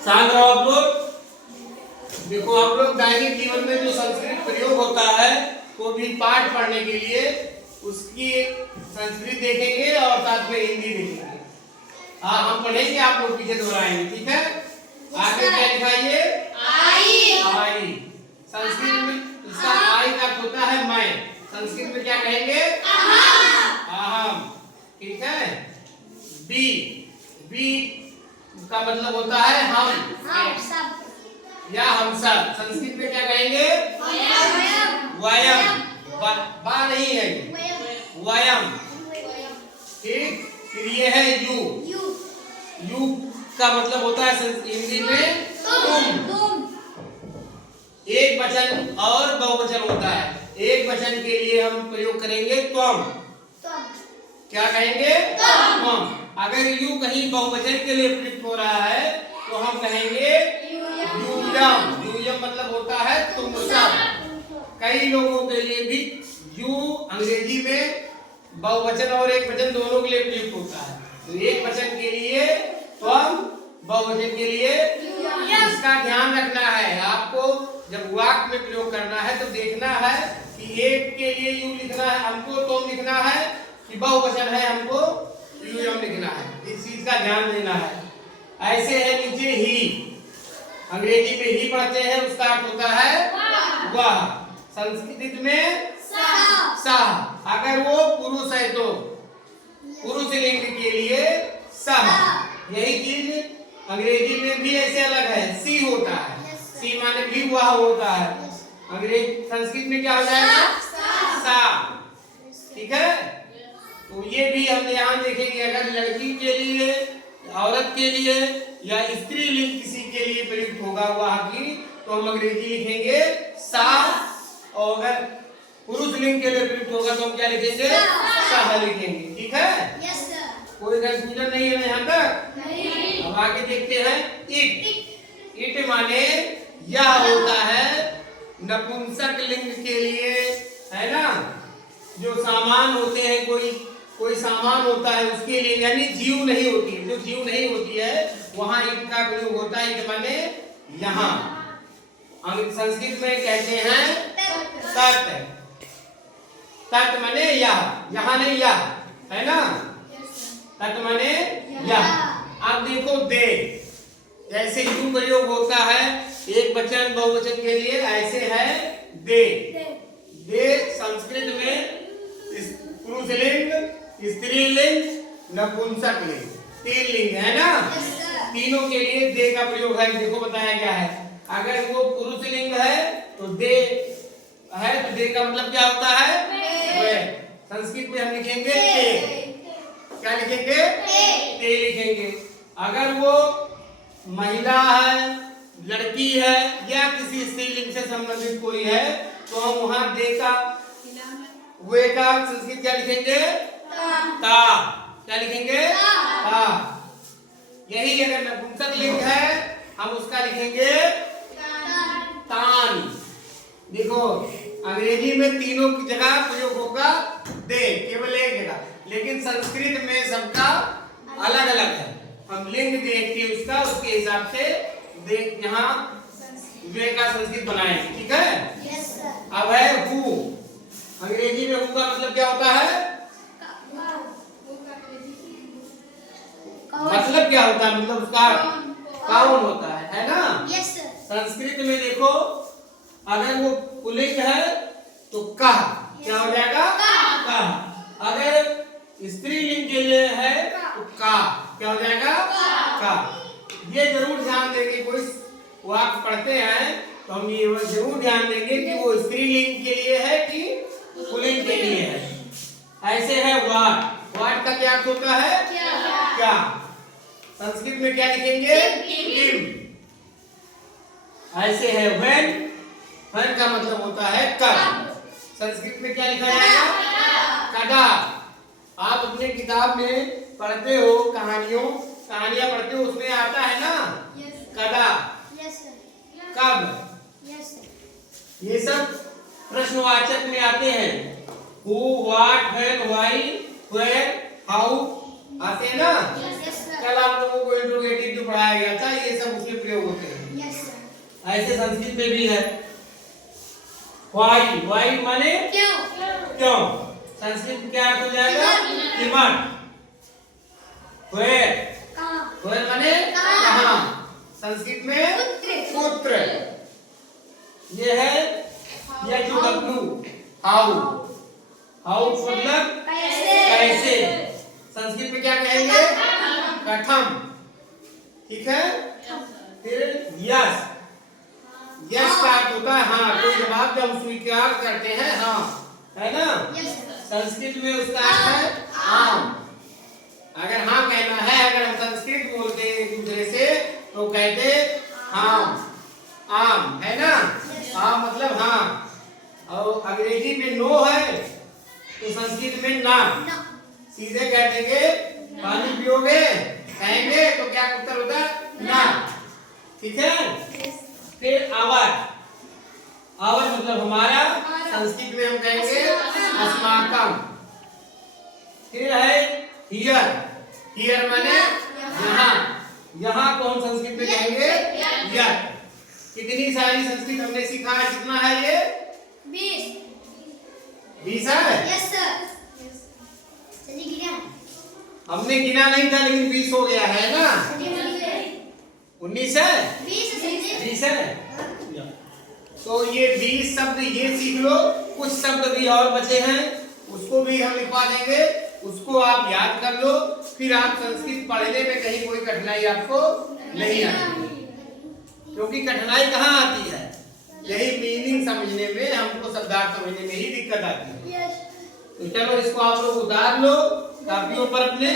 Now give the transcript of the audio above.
शांत रहो आप लोग। देखो आप लोग दैनिक जीवन में जो संस्कृत प्रयोग होता है वो भी पाठ पढ़ने के लिए उसकी संस्कृत देखेंगे और साथ में हिंदी देखेंगे। हाँ हम पढ़ेंगे, आप लोग पीछे दोहराएंगे, ठीक है। आगे क्या लिखाइए? आई। आई संस्कृत में इसका आई का अर्थ होता है मैं। संस्कृत में क्या कहेंगे? अहम। ठीक है। बी, बी का मतलब होता है हम या हम सब। संस्कृत में क्या कहेंगे? वयम। बा नहीं है, वयम। ठीक। फिर ये है यू। यू का मतलब होता है हिंदी में तुम। एक वचन और बहुवचन होता है। एक वचन के लिए हम प्रयोग करेंगे त्वम। क्या कहेंगे? त्वम। अगर यू कहीं बहुवचन के लिए प्रयुक्त हो रहा है तो हम कहेंगे यूयम। यूयम मतलब होता है तुम सब। कई लोगों के लिए भी यू अंग्रेजी में बहुवचन और एक वचन दोनों के लिए प्रयुक्त होता है। तो एक वचन के लिए त्वम, बहुवचन के लिए इसका ध्यान रखना है। आपको जब वाक्य में प्रयोग करना है तो देखना है कि एक के लिए यू लिखना है हमको, तुम लिखना है, कि बहुवचन है हमको यूयम लिखना है। इस चीज का ध्यान देना है। ऐसे है नीचे ही, अंग्रेजी में ही पढ़ते हैं, उसका अर्थ होता है वह। संस्कृत में सह। अगर वो पुरुष है तो पुरुष लिंग के लिए सह। यही चीज अंग्रेजी में भी ऐसे अलग है, सी होता है। सी माने भी वह होता है। अंग्रेजी संस्कृत में क्या हो जाएगा? सा। ठीक है। तो ये भी हम यहाँ देखेंगे। अगर लड़की के लिए, औरत के लिए या स्त्री लिंग किसी के लिए प्रयुक्त होगा वह की, तो हम अंग्रेजी लिखेंगे सा। और अगर पुरुष लिंग के लिए प्रयुक्त होगा तो हम क्या लिखेंगे? सह लिखेंगे। ठीक है। कोई कंफ्यूजन नहीं है यहाँ तक? अब आगे देखते हैं इट। इट माने यह होता है नपुंसक लिंग के लिए, है ना। जो सामान होते हैं, कोई सामान होता है उसके लिए, यानी जीव नहीं होती है। जो जीव नहीं होती है वहां इट का प्रयोग होता है। इट माने यहाँ। संस्कृत में कहते हैं तत्। तत् माने यहाँ नहीं यह, है ना। तत् माने यह। अब देखो दे, जैसे यू प्रयोग होता है एक वचन बहुवचन के लिए, ऐसे है दे। दे संस्कृत में पुरुष लिंग, स्त्रीलिंग, नपुंसक लिंग, तीन लिंग है ना। तीनों के लिए दे का प्रयोग है। देखो बताया गया है। अगर वो पुरुष लिंग है तो दे है, तो दे का मतलब क्या होता है? वे। संस्कृत में हम लिखेंगे ते। क्या लिखेंगे? ते लिखेंगे। अगर वो महिला है, लड़की है या किसी स्त्रीलिंग से संबंधित कोई है तो हम वहां दे का, वे का संस्कृत क्या लिखेंगे? ता। क्या लिखेंगे? ता। यही अगर नपुंसक लिंग है हम उसका लिखेंगे तान। देखो अंग्रेजी में तीनों की जगह प्रयोग होगा दे, केवल एक जगह, लेकिन संस्कृत में सबका अलग अलग है। हम लिंग देख के उसका उसके हिसाब से देख यहाँ वे का संस्कृत बनाएंगे। ठीक है। अब है हु। अंग्रेजी में हु का मतलब क्या होता है? मतलब क्या होता है? मतलब उसका कौन होता है ना। संस्कृत में देखो अगर वो पुल्लिंग है तो कह, क्या हो जाएगा? कह। अगर स्त्रीलिंग के लिए है तो का, क्या हो जाएगा? का। ये जरूर ध्यान देंगे, कोई वाक्य पढ़ते हैं तो हम ये जरूर ध्यान देंगे कि वो स्त्रीलिंग के लिए है कि पुल्लिंग के लिए है। ऐसे है वाट। वाट का क्या अर्थ होता है? क्या। संस्कृत में क्या लिखेंगे? किम। ऐसे है व्हेन। व्हेन का मतलब होता है कब। संस्कृत में क्या लिखा जाएगा? कदा। आप अपने किताब में पढ़ते हो, कहानियां पढ़ते हो, उसमें आता है ना कदा, कब। ये सब प्रश्नवाचक में आते हैं। Who, what, when, why, where, how आते हैं ना। कल आप लोगों को इंट्रोगेटिव जो पढ़ाया गया था ये सब उसमें प्रयोग प्रयोग होते हैं। ऐसे संस्कृत में भी है। वाई, वाई माने क्यों। संस्कृत में क्या अर्थ हो जाएगा? किमत। वेर माने कहाँ। संस्कृत में पुत्र। ये है यू, हाउ। हाउ मतलब कैसे। संस्कृत में क्या कहेंगे? कथम। ठीक है। फिर यस, यस का अर्थ होता है हाँ। कोई जवाब जब स्वीकार करते हैं हाँ, है ना। संस्कृत में उसका अर्थ है आम। अगर हाँ कहना है, अगर हम संस्कृत बोलते एक दूसरे से तो कहते हाँ, आम, है ना। आम मतलब हाँ। और अंग्रेजी में नो है तो संस्कृत में ना। सीधे कह देंगे पानी पियोगे, कहेंगे तो क्या उत्तर होता है? ना। ठीक है। फिर आवर, आवर मतलब हमारा। संस्कृत में हम कहेंगे अस्माकम। फिर है हियर, हियर माने यहाँ। यहाँ को हम संस्कृत में कहेंगे यत। कितनी सारी संस्कृत हमने सीखा है? कितना है ये? 20 है। Yes sir. हमने गिना नहीं था लेकिन 20 हो गया है ना। 19 है, 20 है। तो ये 20 शब्द ये सीख लो। कुछ शब्द भी और बचे हैं, उसको भी हम लिखवा देंगे, उसको आप याद कर लो। फिर आप संस्कृत पढ़ने में कहीं कोई कठिनाई आपको नहीं आएगी। क्योंकि कठिनाई कहाँ आती है? यही मीनिंग समझने में, हमको शब्दार्थ समझने में ही दिक्कत आती है। तो चलो इसको आप लोग उतार लो कापियों पर अपने।